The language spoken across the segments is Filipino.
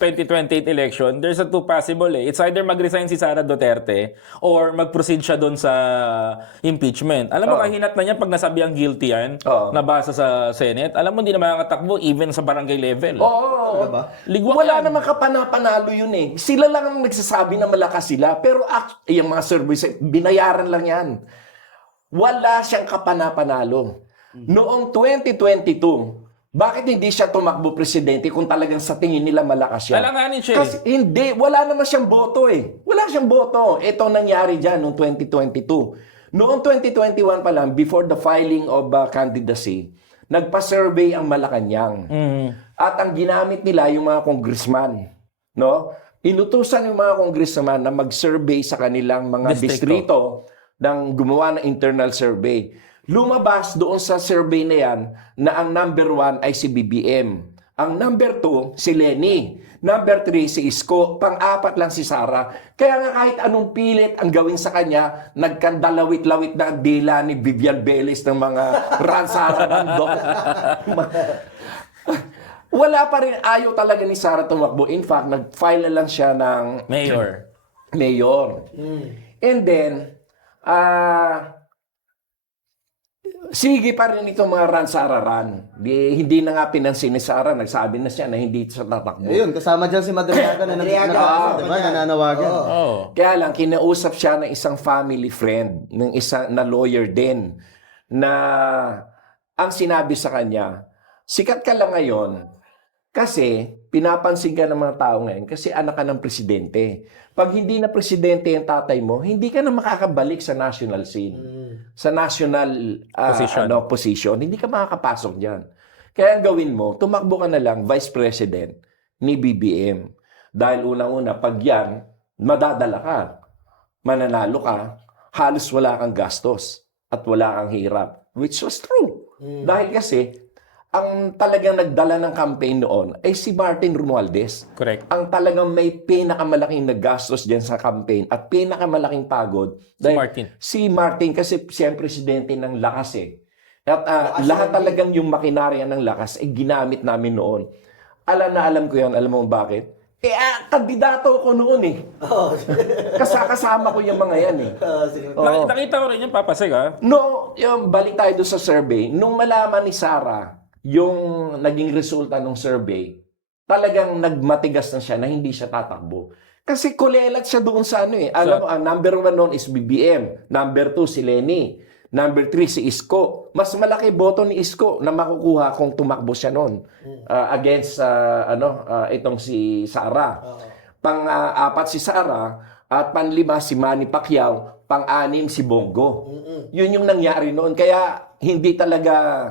2028 election, there's a two possible eh. It's either mag-resign si Sara Duterte or mag-proceed siya doon sa impeachment. Alam mo, kahinat na niya pag nasabihang guilty yan, nabasa sa Senate, alam mo, hindi na makakatakbo even sa barangay level. Oo. Ligwak Wala yan. namang kapanapanalo yun eh. Sila lang ang nagsasabi na malakas sila. Pero yung mga surveys, binayaran lang yan. Wala siyang kapanapanalo. Noong 2022, bakit hindi siya tumakbo presidente kung talagang sa tingin nila malakas siya? Alanganin siya. Kasi hindi, wala naman siyang boto eh. Wala siyang boto. Ito nangyari dyan noong 2022. Noong 2021 pa lang, before the filing of candidacy, nagpa-survey ang Malacanang. At ang ginamit nila yung mga congressman. No? Inutusan yung mga congressman na mag-survey sa kanilang mga distrito ng gumawa ng internal survey. Lumabas doon sa survey na yan na ang number 1 ay si BBM. Ang number 2, si Leni. Number 3, si Isko. Pang-4 lang si Sara. Kaya nga kahit anong pilit ang gawin sa kanya, nagkandalawit-lawit na ang dila ni Vivian Belez ng mga Sara Rando. Wala pa rin, ayaw talaga ni Sara tumakbo. In fact, nag-file na lang siya ng mayor. And then, sige pa rin itong mga Sara-ran. Hindi na nga pinansin ni Sara. Nagsabi na siya na hindi siya tatakbo. Ayun, kasama dyan si Madriaga na nananawagan. Kaya lang, kinausap siya ng isang family friend, ng isang na lawyer din, na ang sinabi sa kanya, sikat ka lang ngayon kasi pinapansin ka ng mga tao ngayon kasi anak ka ng presidente. Pag hindi na presidente yung tatay mo, hindi ka na makakabalik sa national scene. Sa national position. Hindi ka makakapasok dyan. Kaya ang gawin mo, tumakbo ka na lang vice president ni BBM. Dahil unang-una, pag yan, madadala ka. Mananalo ka, halos wala kang gastos at wala kang hirap. Which was true. Dahil kasi, ang talagang nagdala ng campaign noon ay si Martin Romualdez. Correct. Ang talagang may pinakamalaking nagastos dyan sa campaign at pinakamalaking pagod. Si Martin kasi siya ang presidente ng lakas eh. At lahat talagang yung makinarya ng lakas ay ginamit namin noon. Alam ko yan. Alam mo bakit? Kandidato ko noon eh. Kasama ko yung mga yan eh. Nakita ko rin yung papasig ha? No, yung balik tayo doon sa survey. Nung malaman ni Sara yung naging resulta ng survey, talagang nagmatigas na siya na hindi siya tatakbo. Kasi kulelat siya doon sa ano eh. Alam mo, ang number 1 noon is BBM. Number 2 si Leni. Number 3 si Isko. Mas malaki boto ni Isko na makukuha kung tumakbo siya noon against itong si Sara. Pang-4 si Sara at pang-5 si Manny Pacquiao, pang-6 si Bongo. Yun yung nangyari noon. Kaya hindi talaga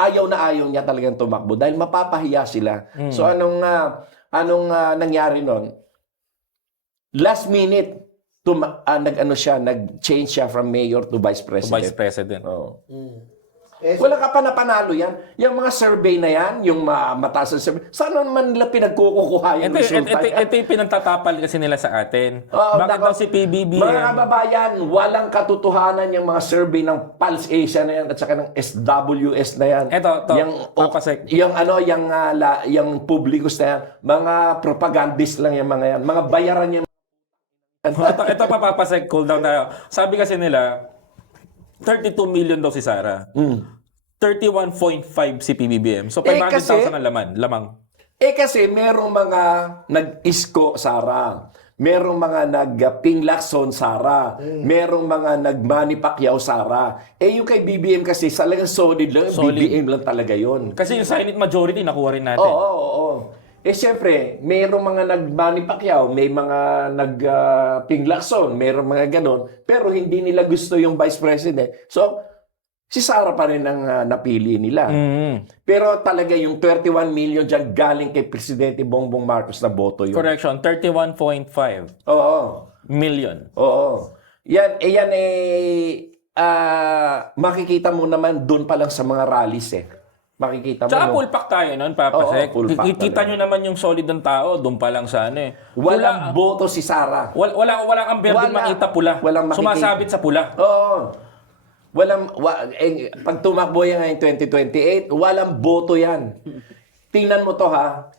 ayaw niya talagang tumakbo dahil mapapahiya sila. So anong nangyari noon? Last minute nag-change siya from mayor to vice president. Oh. Wala ka pa napanalo yan. Yung mga survey na yan, yung mataas na survey, saan naman nila pinagkukuha yung resulta? Ito yung pinagtatapal kasi nila sa atin. Bakit daw si PBBM? Mga kababayan, walang katotohanan yung mga survey ng Pulse Asia na yan at saka ng SWS na yan. Yung publicus na yan. Mga propagandist lang yung mga yan. Mga bayaran yung ito papapasek, cool down tayo. Sabi kasi nila, 32 million daw si Sara. 31.5 si PBBM. So 500,000 ang lamang. Kasi merong mga nag-Isko Sara. Merong mga nag-Ping Lacson Sara. Merong mga nag-Manny Pacquiao Sara. Yung kay BBM kasi talagang solid lang. BBM lang talaga yon. Kasi yung silent majority nakuha rin natin. Oo. Siyempre, mayroong mga nag-Manny Pacquiao, may mga nag-Ping Lacson, mayroong mga ganon, pero hindi nila gusto yung vice president. So, si Sara pa rin ang napili nila. Pero talaga yung 31 million dyan galing kay Presidente Bongbong Marcos na boto yun. Correction, 31.5 million. Oo. Yan makikita mo naman doon pa lang sa mga rallies eh. Makikita mo. Tsaka full pack tayo nun, papasek. Kita nyo naman yung solid ng tao, doon pa lang sa ano eh. Walang boto si Sara. Wala kang berdeng makita pula. Sumasabit sa pula. Oo. Pag tumakbo yan ngayon 2028, walang boto yan. tingnan mo to ha.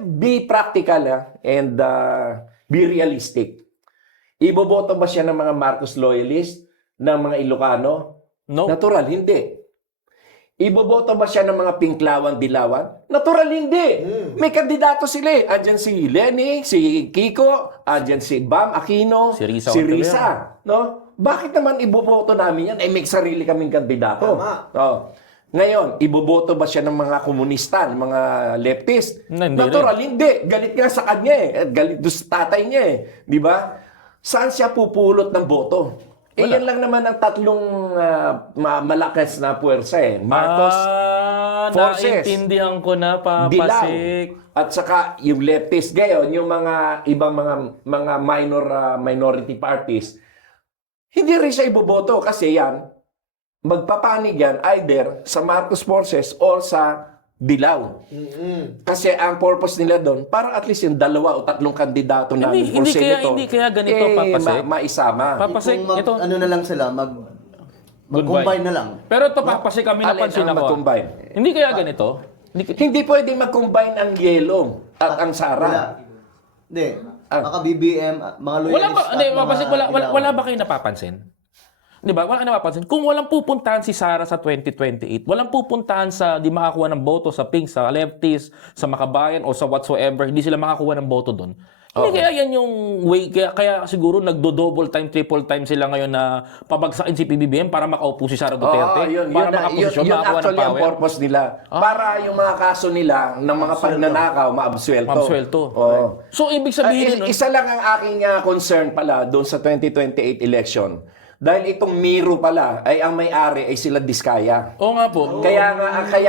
Be practical and be realistic. Iboboto ba siya ng mga Marcos loyalist, ng mga Ilocano? No. Natural, hindi. Iboboto ba siya ng mga Pinklawan-Dilawan? Natural, hindi. May kandidato sila eh. Andyan si Lenny, si Kiko, andyan si Bam Aquino, Si Risa si Ontiveros. Risa. No? Bakit naman iboboto namin yan? May sarili kaming kandidato. Tama. Oh. Ngayon, iboboto ba siya ng mga komunista, ng mga leftist? Hindi Natural, hindi. Galit nga sa kanya eh. Galit doon sa tatay niya eh. Di ba? Saan siya pupulot ng boto? Yan lang naman ang tatlong malakas na puwersa eh. Marcos, forces. Naintindihan ko na, Dilaw. Papasik. At saka yung leftist ngayon, yung mga ibang mga minority parties, hindi rin siya iboboto kasi yan, magpapanig yan either sa Marcos forces or sa Dilaw. Kasi ang purpose nila doon, para at least yung 2 o 3 kandidato namin for senator, hindi kaya ganito, Papasik. maisama. Papasik, Kung ito. ano na lang sila, mag-combine na lang. Pero ito, Papasik, kami Alin napansin ang ako. mag-combine? Hindi kaya ganito? Hindi pwede mag-combine ang yellow at ang Sara. Wala. Hindi. Baka BBM, mga Wala loyalist ba, at hindi, mga Papasik, wala Dilawan. ba kayo napapansin? Di ba? Wala kayo napapansin. Kung walang pupuntahan si Sara sa 2028, walang pupuntahan sa di makakuha ng boto sa Pink, sa Lefties, sa Makabayan o sa whatsoever, hindi sila makakuha ng boto doon. Hindi kaya yan yung way, kaya siguro nagdo-double time, triple time sila ngayon na pabagsakin si PBBM para makaupo si Sara Duterte. Yun para makaposisyon, yun makakuha ng actually ang power. purpose nila. Para yung mga kaso nila ng mga pagnanakaw, maabsuelto. Maabsuelto. Oo. So, ibig sabihin nun, Isa lang ang aking concern pala doon sa 2028 election. Dahil itong Miro pala, ay ang may-ari ay sila Diskaya. oo nga po. Kaya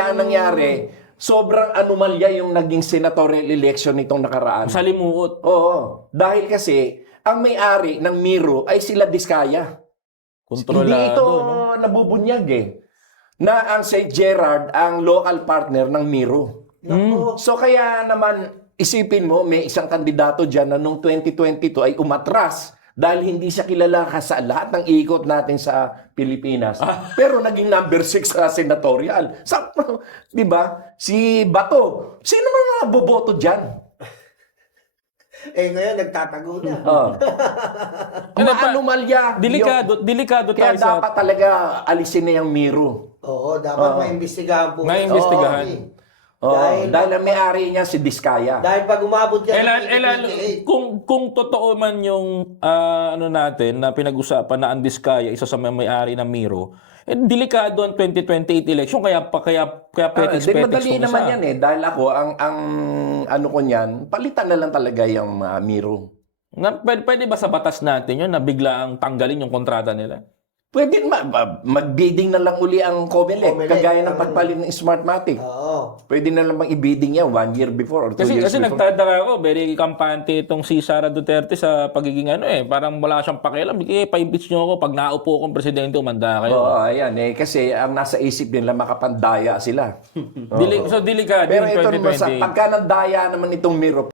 ang nangyari, sobrang anomalya yung naging senatorial election nitong nakaraan. Salimuot. Oo. Dahil kasi, ang may-ari ng Miro ay sila Diskaya. Kontrolado. Hindi ito no? nabubunyag eh. Na ang St. Gerard ang local partner ng Miro. So kaya naman, isipin mo, may isang kandidato dyan na noong 2022 ay umatras dahil hindi siya kilala sa lahat ng ikot natin sa Pilipinas. Pero naging number 6 sa senatorial. Di ba? Si Bato. Sino mga boboto dyan? Ngayon, nagtatago na. Anomalya. Delikado Kaya tayo sa... dapat talaga alisin na yung Miro. Oo, dapat maimbestigahan po. Maimbestigahan. Dahil ang may-ari niya si Diskaya. Dahil pag umabot yan Kung totoo man yung ano natin na pinag-usapan na ang Diskaya, isa sa may-ari ng Miro, delikado ang 2028 election kaya petiks Madali naman yan eh. Dahil ako, ang ano ko niyan, palitan na lang talaga yung Miro. Pwede ba sa batas natin yun na bigla ang tanggalin yung kontrata nila? Pwede mag-bidding na lang uli ang COMELEC, COMELEC, kagaya ng pagpalit ng Smartmatic. Oo. Pwede na lang i-bidding yan 1 year before or 2 years Kasi before. nagtadaka ako, very kampante itong si Sara Duterte sa pagiging parang wala siyang pakialam. Pa-impeach nyo ako, pag naupo akong presidente, umanda kayo. Oo, ayan eh. Kasi ang nasa isip nila, makapandaya sila. So, delikado Pero yung ito naman, 2028. pagka nandaya naman itong Miro,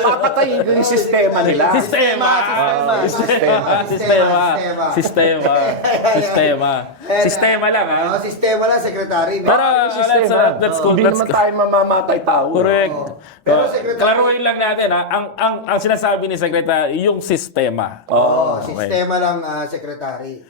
papatayin ko yung sistema nila. Sistema. Sistema lang, ha? Sistema lang, Secretary. Pero, Hindi naman tayo mamamatay tao. Correct. Pero, Secretary- Klaruhin lang natin, ha? Ang sinasabi ni Secretary, yung sistema. Oo, sistema lang, Secretary.